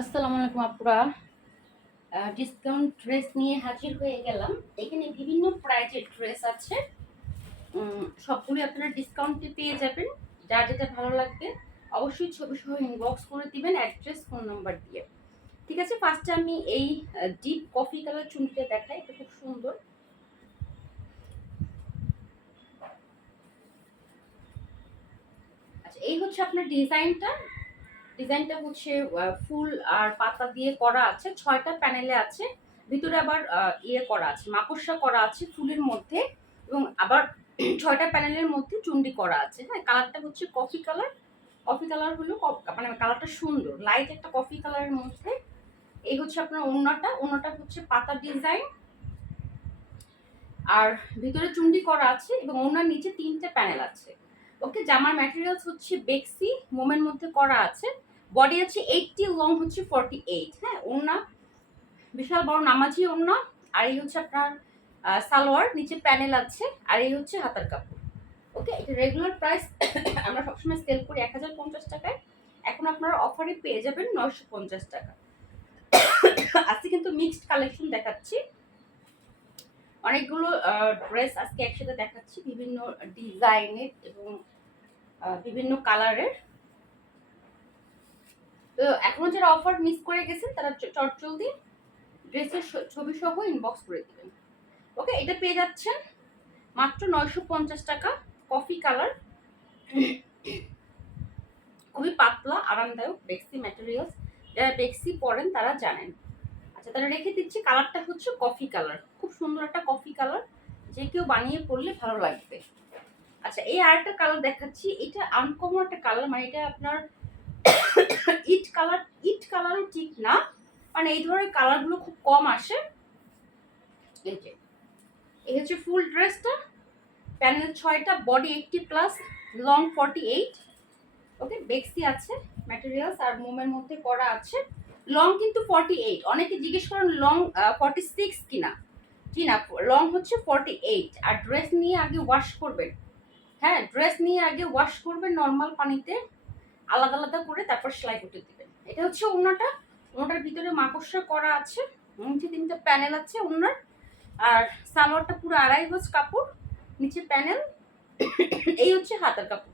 আসসালামু আলাইকুম আপুরা। ডিসকাউন্ট ড্রেস নিয়ে হাজির হয়ে গেলাম। এখানে বিভিন্ন প্রাইজের ড্রেস আছে। সবগুলো আপনারা ডিসকাউন্টে পেয়ে যাবেন। যার যেটা ভালো লাগবে, অবশ্যই ছবি সহ ইনবক্স করে দিবেন অ্যাড্রেস ফোন নাম্বার দিয়ে। ঠিক আছে ফার্স্টে আমি এই ডিপ কফি কালার চুনটা দেখাই, এটা খুব সুন্দর। আচ্ছা এই হচ্ছে আপনার ডিজাইনটা ডিজাইনটা হচ্ছে ফুল আর পাতা দিয়ে করা আছে, ছয়টা প্যানেলে আছে, ভিতরে আবার ইয়ে করা আছে, মাকড়সা করা আছে ফুলের মধ্যে এবং আবার ছয়টা প্যানেলের মধ্যে চুন্ডি করা আছে। হ্যাঁ কালারটা হচ্ছে কফি কালার কফি কালার হলো মানে কালারটা সুন্দর লাইট একটা কফি কালারের মধ্যে। এই হচ্ছে আপনার ওড়নাটা ওড়নাটা হচ্ছে পাতা ডিজাইন আর ভিতরে চুন্ডি করা আছে এবং ওড়নার নিচে তিনটে প্যানেল আছে। ওকে জামার ম্যাটেরিয়ালস হচ্ছে বেক্সি, মোমের মধ্যে করা আছে। বডি আছে এইটটি লং হচ্ছে ফর্টি এইট হ্যাঁ? ওড়না, বিশাল বড় নামাজি ওড়না, আর এই হচ্ছে আপনার সালোয়ার, নিচে প্যানেল আছে, আর এই হচ্ছে হাতার কাপড়। ওকে, এটা রেগুলার প্রাইস আমরা সবসময় সেল করি এক হাজার পঞ্চাশ টাকায়। এখন আপনারা অফারে পেয়ে যাবেন নয়শো পঞ্চাশ টাকা। আজকে কিন্তু মিক্সড কালেকশন দেখাচ্ছি। অনেকগুলো ড্রেস আজকে একসাথে দেখাচ্ছি। বিভিন্ন ডিজাইনের এবং বিভিন্ন কালারের তো এখনও যারা অফার মিস করে গেছেন, তারা চটজলদি ড্রেসের ছবি সহ ইনবক্স করে দিবেন। ওকে এটা পেয়ে যাচ্ছেন মাত্র নয়শো পঞ্চাশ টাকা কফি কালার খুবই পাতলা, আরামদায়ক বেক্সি ম্যাটেরিয়ালস যারা বেক্সি পরেন, তারা জানেন। আচ্ছা তাহলে রেখে দিচ্ছি কালারটা হচ্ছে কফি কালার খুব সুন্দর একটা কফি কালার যে কেউ বানিয়ে পরলে ভালো লাগবে। আচ্ছা এই আরেকটা কালার দেখাচ্ছি। এটা আনকমন একটা কালার মানে এটা আপনার ইট কালার ইট কালারও ঠিক না। মানে এই ধরনের কালারগুলো খুব কম আসে। এই যে, এই হচ্ছে ফুল ড্রেসটা প্যানেল ছয়টা body eighty plus long forty eight okay বেক্সি আছে ম্যাটেরিয়ালস আর মোমের মধ্যে করা আছে। লং কিন্তু ফর্টি এইট অনেকে জিজ্ঞেস করেন লং ফর্টি সিক্স কিনা? জি না লং হচ্ছে ফর্টি এইট আর ড্রেস নিয়ে আগে ওয়াশ করবেন। হ্যাঁ ড্রেস নিয়ে আগে ওয়াশ করবেন নর্মাল পানিতে। আলাদা আলাদা করে তারপর সেলাই করতে দেবেন। এটা হচ্ছে ওনাটা ওনাটার ভিতরে মাকড়সা করা আছে। নিচে তিনটা প্যানেল আছে ওনার আর সালোয়ারটা পুরো আড়াই গজ কাপড়, নিচে প্যানেল এই হচ্ছে হাতার কাপড়টা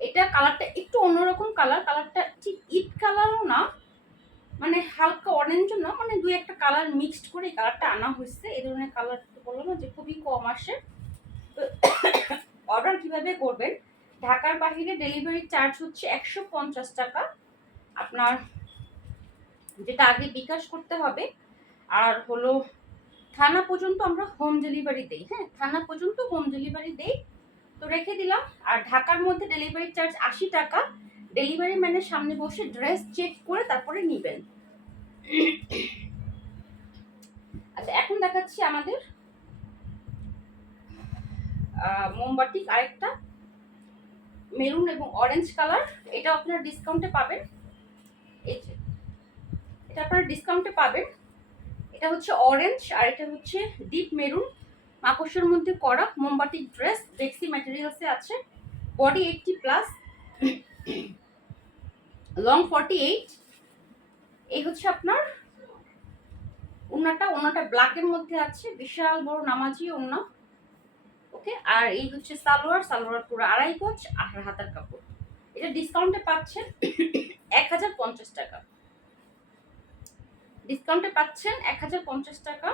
এটা কালারটা একটু অন্যরকম কালার, কালারটা ঠিক ইট কালারও না মানে হালকা অরেঞ্জও না মানে দুই একটা কালার মিক্সড করে এই কালারটা আনা হয়েছে। এই ধরনের কালার বললাম না যে খুবই কম আসে। তো অর্ডার কীভাবে করবেন? ঢাকার বাহিরে ডেলিভারি চার্জ হচ্ছে একশো পঞ্চাশ টাকা। আপনার যেটা আগে বিকাশ করতে হবে, আর হলো থানা পর্যন্ত আমরা হোম ডেলিভারি দেই হ্যাঁ? থানা পর্যন্ত হোম ডেলিভারি দেই। তো রেখে দিলাম। আর ঢাকার মধ্যে ডেলিভারি চার্জ আশি টাকা। ডেলিভারি ম্যানের সামনে বসে ড্রেস চেক করে তারপরে নেবেন। আচ্ছা এখন দেখাচ্ছি আমাদের মোমবাটিক আরেকটা। মেরুন এবং অরেঞ্জ কালার এটা আপনার ডিসকাউন্টে পাবেন। এই যে, এটা আপনারা ডিসকাউন্টে পাবেন। এটা হচ্ছে অরেঞ্জ আর এটা হচ্ছে ডিপ মেরুন। মাকড়সার মধ্যে করা মোমবাতি, ড্রেস, বেক্সি ম্যাটেরিয়ালসে আছে। Body eighty plus long forty eight এই হচ্ছে আপনার ওনাটা ওনাটা ব্ল্যাকের মধ্যে আছে। বিশাল বড় নামাজি ওনা ওকে আর এই হচ্ছে সালোয়ার। সালোয়ার পুরো আড়াই গজ আর হাতার কাপড়। এটা ডিসকাউন্টে পাচ্ছেন এক হাজার পঞ্চাশ টাকা। ডিসকাউন্টে পাচ্ছেন এক হাজার পঞ্চাশ টাকা।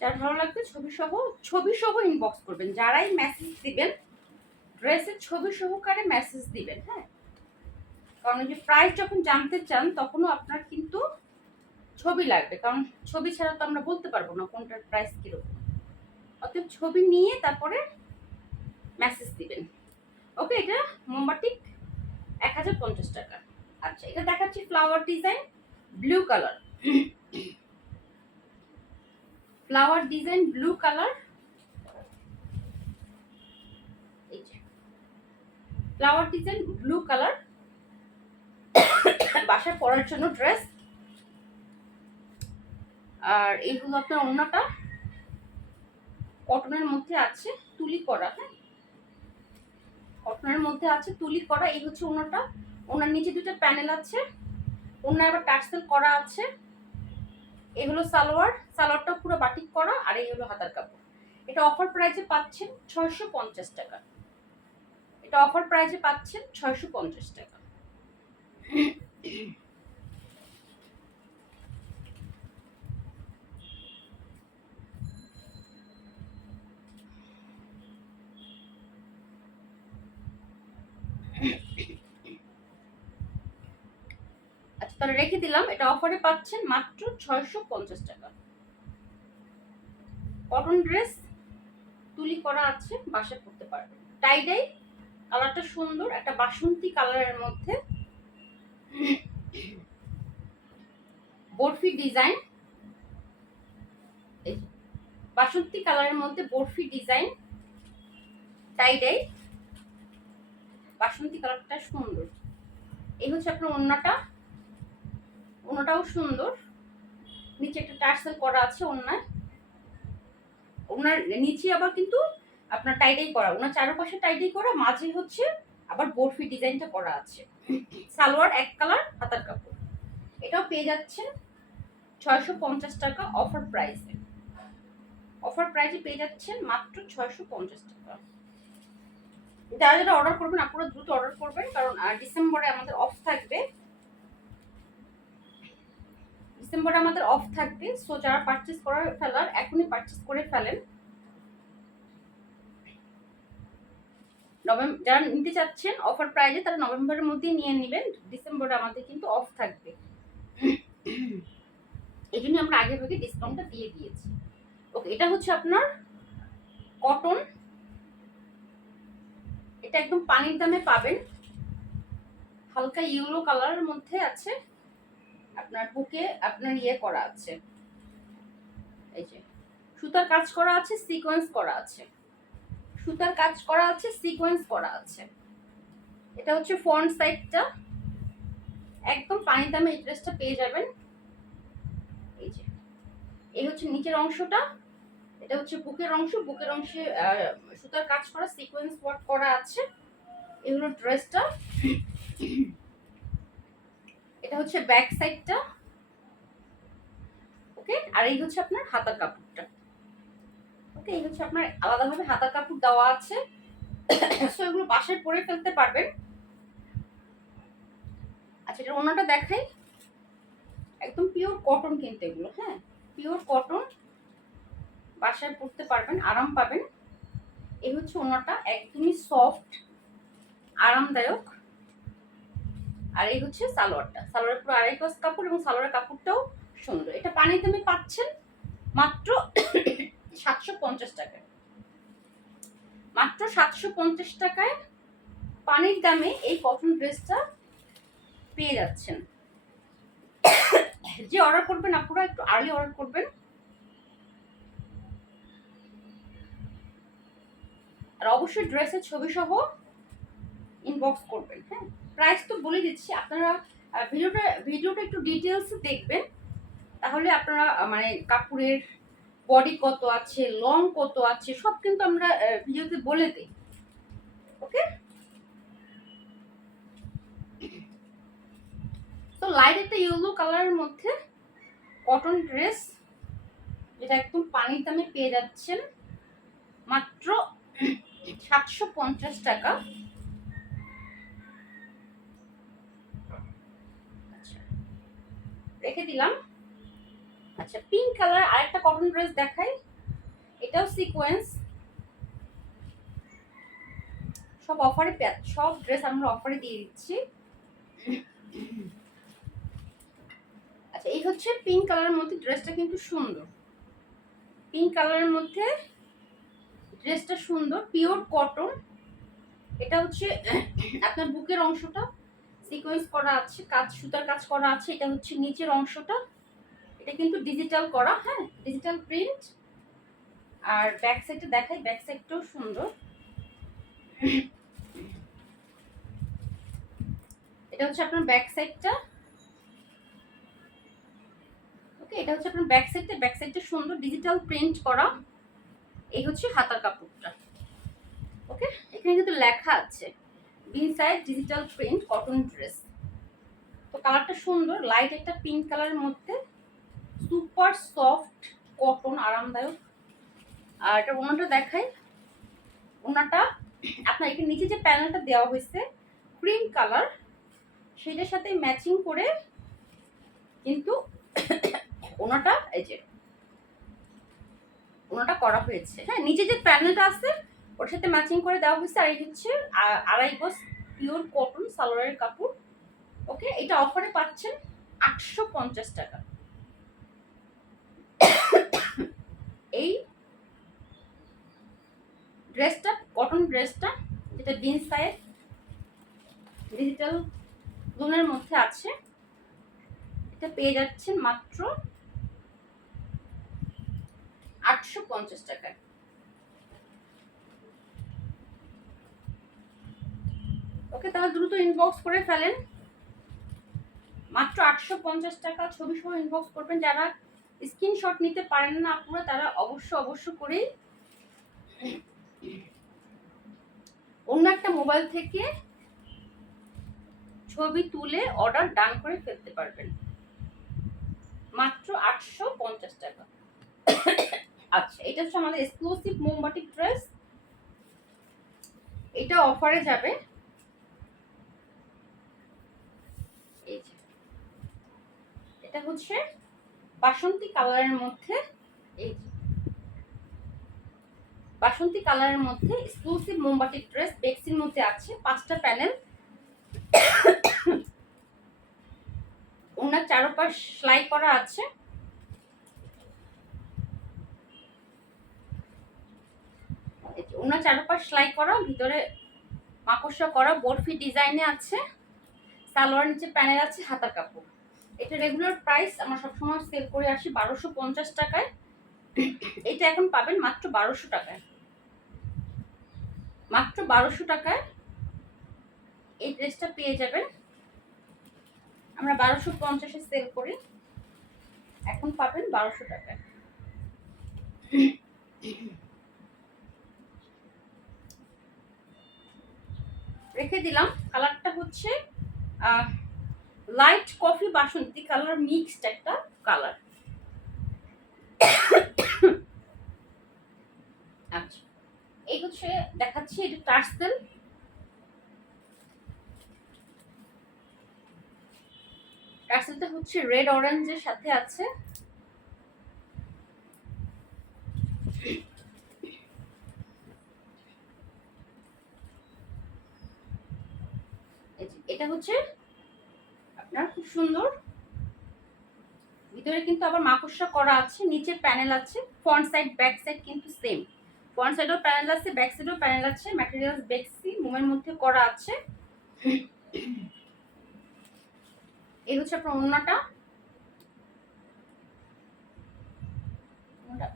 যার ভালো লাগবে ছবি সহ ছবি সহ ইনবক্স করবেন। যারাই মেসেজ দিবেন ড্রেসের ছবি সহকারে মেসেজ দিবেন হ্যাঁ? কারণ যে প্রাইস যখন জানতে চান, তখনও আপনার কিন্তু ছবি লাগবে। কারণ ছবি ছাড়া তো আমরা বলতে পারব না কোনটার প্রাইস কীরকম। অতএব ছবি নিয়ে তারপরে মেসেজ দিবেন। ওকে, এটা মোমবাটিক এক হাজার পঞ্চাশ টাকা। আচ্ছা এটা দেখাচ্ছি flower design blue colour flower design blue colour flower design blue colour বাসায় পরার জন্য ড্রেস আর এই আপনার অন্যটা কটনের মধ্যে আছে, তুলি করা হ্যাঁ? কটনের মধ্যে আছে, তুলি করা, এই হচ্ছে অন্যটা ওনার নিচে দুটো প্যানেল আছে। ওনার আবার টার্সেল করা আছে। এই হলো সালোয়ার, সালোয়ারটা পুরো বাটিক করা আর এই হলো হাতার কাপড়। এটা অফার প্রাইসে পাচ্ছেন ছয়শো পঞ্চাশ টাকা। এটা অফার প্রাইসে পাচ্ছেন ছয়শো পঞ্চাশ টাকা আচ্ছা তাহলে রেখে দিলাম, এটা অফারে পাচ্ছেন মাত্র ছয়শো পঞ্চাশ টাকা। কটন ড্রেস তুলি করা আছে, বাসায় পরতে পারবেন। টাইডাই কালারটা সুন্দর, একটা বাসন্তী কালারের মধ্যে। বরফি ডিজাইন বাসন্তী কালারের মধ্যে বরফি ডিজাইন টাইডাই বাসন্তী কালারটা সুন্দর। এই হচ্ছে আপনার অন্যটা অন্যটাও সুন্দর। নিচে একটা টার্সেল করা আছে অন্যায় ওনার নিচে আবার কিন্তু আপনার টাইডাই করা ওনার চারপাশে টাইডাই করা, মাঝে হচ্ছে আবার বরফি ডিজাইনটা করা আছে। সালোয়ার এক কালার, হাতার কাপড়। এটাও পেয়ে যাচ্ছেন ছয়শো পঞ্চাশ টাকা অফার প্রাইসে অফার প্রাইসে পেয়ে যাচ্ছেন মাত্র ছয়শো পঞ্চাশ টাকা। যারা যারা অর্ডার করবেন, আপনারা দ্রুত অর্ডার করবেন, কারণ ডিসেম্বরে আমাদের অফ থাকবে। ডিসেম্বরে আমাদের অফ থাকবে সো যারা পারচেস করার ফেলার, এখনই পারচেস করে ফেলেন। নভেম্বর যারা নিতে চাচ্ছেন অফার প্রাইজে তারা নভেম্বরের মধ্যেই নিয়ে নেবেন। ডিসেম্বরে আমাদের কিন্তু অফ থাকবে। এই জন্য আমরা আগে ভাগে ডিসকাউন্টটা দিয়ে দিয়েছি। ওকে এটা হচ্ছে আপনার কটন এটা একদম পানির দামে পাবেন। হালকা ইউলো কালারের মধ্যে আছে। আপনার বুকে আপনার ইয়ে করা আছে। এই যে, সুতার কাজ করা আছে সিকোয়েন্স করা আছে। সুতার কাজ করা আছে সিকোয়েন্স করা আছে। এটা হচ্ছে ফ্রন্ট সাইডটা একদম পানি দামে এই ড্রেসটা পেয়ে যাবেন। এই যে, এই হচ্ছে নিচের অংশটা। এটা হচ্ছে বুকের অংশ। বুকের অংশে সুতার কাজ করা সিকোয়েন্স ওয়ার্ক করা আছে। এই হলো ড্রেসটা এটা হচ্ছে ব্যাক সাইডটা ওকে আর এই হচ্ছে আপনার হাতার কাপড়টা ওকে এই হচ্ছে আপনার আলাদাভাবে হাতার কাপড় দেওয়া আছে। সো এগুলো বাসায় পরে ফেলতে পারবেন। আচ্ছা এটা ওনাটা দেখাই। একদম পিওর কটন কিনতে এগুলো হ্যাঁ? পিওর কটন বাসায় পরতে পারবেন, আরাম পাবেন। এই হচ্ছে ওনাটা, একদমই সফট আরামদায়ক। আর এই হচ্ছে সালোয়ারটা। সালোয়ারের পুরো আড়াই গজ কাপড় এবং সালোয়ারের কাপড়টাও সুন্দর। এটা পানির দামে পাচ্ছেন মাত্র সাতশো পঞ্চাশ টাকায়। মাত্র সাতশো পঞ্চাশ টাকায় পানির দামে এই কটন ড্রেসটা পেয়ে যাচ্ছেন। যে অর্ডার করবেন আপনারা একটু আর্লি অর্ডার করবেন। আর অবশ্যই ড্রেসের ছবি সহ ইনবক্স করবেন হ্যাঁ? প্রাইস তো বলে দিচ্ছি, আপনারা ভিডিওটা ভিডিওটা একটু ডিটেলস দেখবেন, তাহলে আপনারা মানে কাপড়ের বডি কত আছে লং কত আছে, সব কিন্তু আমরা ভিডিওতে বলে দিই ওকে তো লাইট একটা ইয়েলো কালারের মধ্যে কটন ড্রেস যেটা একদম পানির দামে পেয়ে যাচ্ছেন মাত্র সাতশো পঞ্চাশ টাকা আচ্ছা রেখে দিলাম। আচ্ছা পিঙ্ক কালার আরেকটা কটন ড্রেস দেখাই। এটাও সিকোয়েন্স সব অফারে সব ড্রেস আমরা অফারে দিয়ে দিচ্ছি। আচ্ছা এই হচ্ছে পিঙ্ক কালারের মধ্যে ড্রেসটা কিন্তু সুন্দর। পিঙ্ক কালারের মধ্যে ড্রেসটা সুন্দর পিওর কটন এটা হচ্ছে, আপনার বুকের অংশটা সিকোয়েন্স করা আছে, কাজ, সুতার কাজ করা আছে, এটা হচ্ছে নিচের অংশটা। এটা কিন্তু ডিজিটাল করা হ্যাঁ ডিজিটাল প্রিন্ট আর ব্যাক সাইডটা দেখাই ব্যাক সাইডটাও সুন্দর। এটা হচ্ছে আপনার ব্যাক সাইডটা ওকে এটা হচ্ছে আপনার ব্যাক সাইডটা ব্যাক সাইডটা সুন্দর ডিজিটাল প্রিন্ট করা। এই হচ্ছে হাতার কাপড়টা। ওকে এখানে কিন্তু লেখা আছে। বিন side digital print cotton dress তো কালারটা সুন্দর লাইট একটা পিঙ্ক কালারের মধ্যে সুপার সফট কটন আরামদায়ক। আর এটা ওনাটা দেখাই। ওনাটা আপনার এখানে নিচে যে প্যানেলটা দেওয়া হয়েছে ক্রিম কালার সেটার সাথে ম্যাচিং করে কিন্তু ওনাটা, এই যে, ওনাটা করা হয়েছে। হ্যাঁ নিচে যে প্যানেলটা আছে ওর সাথে ম্যাচিং করে দেওয়া হয়েছে আর এই হচ্ছে আড়াই গজ পিওর কটন সালোয়ারের কাপড়। ওকে এটা অফারে পাচ্ছেন আটশো পঞ্চাশ টাকা। এই ড্রেসটা কটন ড্রেসটা যেটা বিন সাইড ডিজিটাল লোনের মধ্যে আছে, এটা পেয়ে যাচ্ছেন মাত্র আটশো পঞ্চাশ টাকায়। ওকে তাহলে দ্রুত ইনবক্স করে ফেলেন। মাত্র আটশো পঞ্চাশ টাকা ছবি সহ ইনবক্স করবেন। যারা স্ক্রিনশট নিতে পারেন না আপনারা তারা অবশ্য অবশ্য করেই অন্য একটা মোবাইল থেকে ছবি তুলে অর্ডার ডান করে ফেলতে পারবেন। মাত্র আটশো পঞ্চাশ টাকা। আচ্ছা এটা হচ্ছে আমাদের এক্সক্লুসিভ মোমবাটি ড্রেস এটা অফারে যাবে এই যে এটা হচ্ছে বাসন্তী কালারের মধ্যে বাসন্তী কালারের মধ্যে এক্সক্লুসিভ মোমবাতি ড্রেস বেক্সির মধ্যে আছে পাঁচটা প্যানেল ওনার চারপাশ সেলাই করা আছে। ওনার চারপাশ সেলাই করা, ভিতরে মাকড়সা করা, বরফি ডিজাইনে আছে। সালোয়ার নিচে প্যানেল আছে, হাতার কাপড়। এটা রেগুলার প্রাইস আমরা সবসময় সেল করে আসি বারোশো পঞ্চাশ টাকায়। এটা এখন পাবেন মাত্র বারোশো টাকায়। মাত্র বারোশো টাকায় এই ড্রেসটা পেয়ে যাবেন। আমরা বারোশো পঞ্চাশে সেল করি। এখন পাবেন বারোশো টাকায়। রেখে দিলাম। কালারটা হচ্ছে লাইট কফি বাসন্তী কালার মিক্সড একটা কালার আচ্ছা এই হচ্ছে দেখাচ্ছি এটা টার্সেল। টার্সেলটা হচ্ছে রেড অরেঞ্জের সাথে আছে। এটা হচ্ছে আপনার খুব সুন্দর। ভিতরে কিন্তু আবার মাকড়সা করা আছে নিচে প্যানেল আছে ফ্রন্ট সাইড ব্যাক সাইড কিন্তু সেম ফ্রন্ট সাইডেও প্যানেল আছে ব্যাক সাইডেও প্যানেল আছে ম্যাটেরিয়ালস বেক্সি মোমের মধ্যে করা আছে। এই হচ্ছে আপনার ওড়নাটা।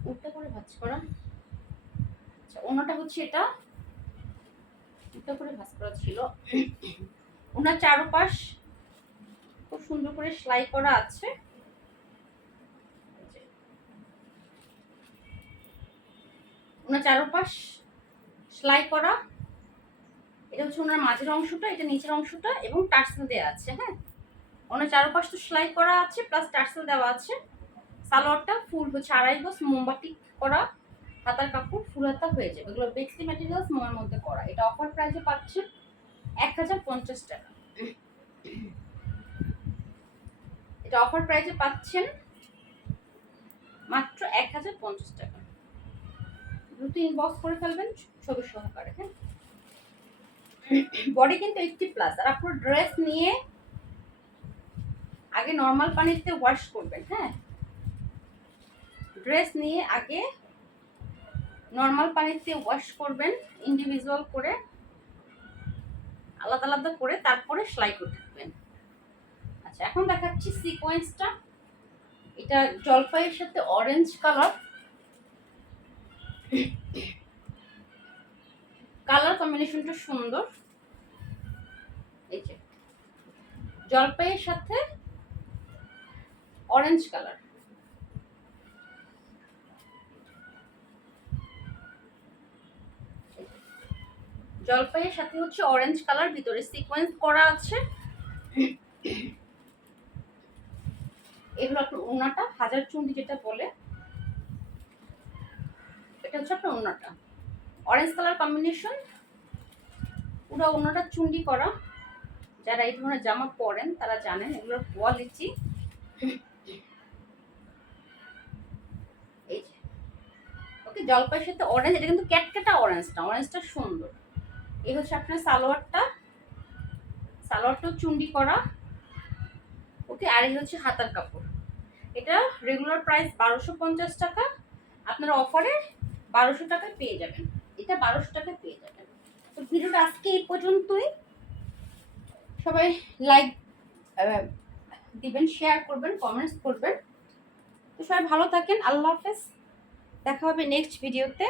উল্টা করে ভাঁজ করা। আচ্ছা ওড়নাটা হচ্ছে এটা। উল্টা করে ভাঁজ করা ছিল। ওনার চারপাশ খুব সুন্দর করে সেলাই করা আছে। ওনার চারপাশ সেলাই করা। এটা হচ্ছে ওনার মাঝের অংশটা, এটা নিচের অংশটা এবং টার্সেল দেওয়া আছে হ্যাঁ। ওনার চারপাশ তো সেলাই করা আছে, প্লাস টার্সেল দেওয়া আছে। সালোয়ারটা ফুল হচ্ছে আড়াই গজ, মোমবাতি করা, হাতার কাপড়, ফুল হাতা হয়ে যাবে। এগুলো বেক্সি ম্যাটেরিয়ালস মোমের মধ্যে করা। এটা অফার প্রাইসে পাচ্ছে এক হাজার পঞ্চাশ টাকা। এটা অফার প্রাইসে পাচ্ছেন মাত্র এক হাজার পঞ্চাশ টাকা। দ্রুত ইনবক্স করে ফেলবেন ছবি সহকারে হ্যাঁ? বডি কিন্তু এইটটি প্লাস আর আপনার ড্রেস নিয়ে আগে নর্মাল পানিতে ওয়াশ করবেন হ্যাঁ? ড্রেস নিয়ে আগে নর্মাল পানিতে ওয়াশ করবেন ইন্ডিভিজুয়াল করে, আলাদা আলাদা করে, তারপরে সেলাই করতে থাকবেন। আচ্ছা এখন দেখাচ্ছি সিকোয়েন্সটা এটা জলপাইয়ের সাথে অরেঞ্জ কালার কালার কম্বিনেশনটা সুন্দর। জলপাইয়ের সাথে অরেঞ্জ কালার জলপাইয়ের সাথে হচ্ছে অরেঞ্জ কালার ভিতরে সিকোয়েন্স করা আছে। হাজার চুন্ডি যেটা বলে, এটা হচ্ছে আপনার অন্যটা অরেঞ্জ কালার কম্বিনেশন পুরো অন্যটা চুন্ডি করা। যারা এই ধরনের জামা পরেন, তারা জানেন এগুলোর কোয়ালিটি এই ওকে জলপাইয়ের সাথে অরেঞ্জ এটা কিন্তু ক্যাটকেটা অরেঞ্জ না অরেঞ্জটা সুন্দর। এই হচ্ছে আপনার সালোয়ারটা। সালোয়ারটাও চুন্ডি করা। ওকে, আর এই হচ্ছে হাতার কাপড়। এটা রেগুলার প্রাইস বারোশো পঞ্চাশ টাকা। আপনারা অফারে বারোশো টাকায় পেয়ে যাবেন। এটা বারোশো টাকায় পেয়ে যাবেন। তো ভিডিওটা আজকে এই পর্যন্তই। সবাই লাইক দিবেন শেয়ার করবেন কমেন্টস করবেন। তো সবাই ভালো থাকেন। আল্লাহ হাফেজ। দেখা হবে নেক্সট ভিডিওতে